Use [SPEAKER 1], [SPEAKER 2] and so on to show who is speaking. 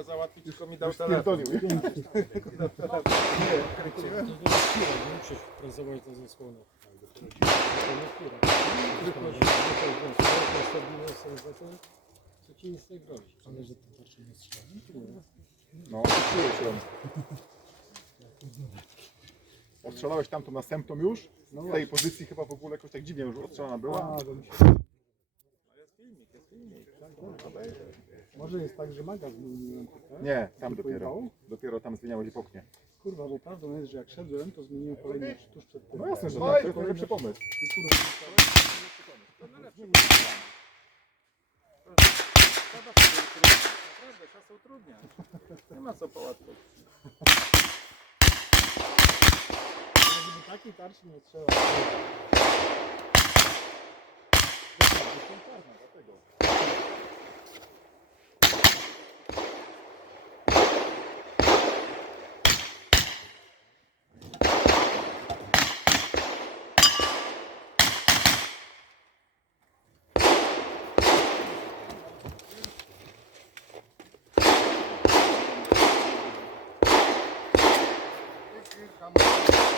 [SPEAKER 1] go załatwić, tylko mi dał telefon.
[SPEAKER 2] spierdolił.
[SPEAKER 1] Kręciłem?
[SPEAKER 3] To nie nie musisz pracować to zasłonę. To nie stabilna sensacja, to ci nic nie grozi. Ale że to tarczy nie strzela.
[SPEAKER 2] No, czuję się. Ostrzelałeś tamtą następną już? Z tej pozycji chyba w ogóle jakoś tak dziwnie już ostrzelana była.
[SPEAKER 1] Jest filmik, jest filmik.
[SPEAKER 4] Może jest tak, że maga zmieniłem tutaj.
[SPEAKER 2] Nie, tam dopiero.
[SPEAKER 4] Pojechało?
[SPEAKER 2] Dopiero tam zmieniałeś epoknie.
[SPEAKER 4] Kurwa, bo prawdą jest, że jak szedłem, to zmieniłem kolejność tuż przed tym.
[SPEAKER 2] No jasne, że
[SPEAKER 4] No
[SPEAKER 2] tak, to jest najlepszy pomysł.
[SPEAKER 4] I kurwa,
[SPEAKER 1] To najlepszy pomysł. Szkoda sobie utrudniać. Naprawdę, trzeba sobie utrudniać. Nie ma co połatwiać.
[SPEAKER 4] żeby takiej tarczy nie trzeba. bir kamerayı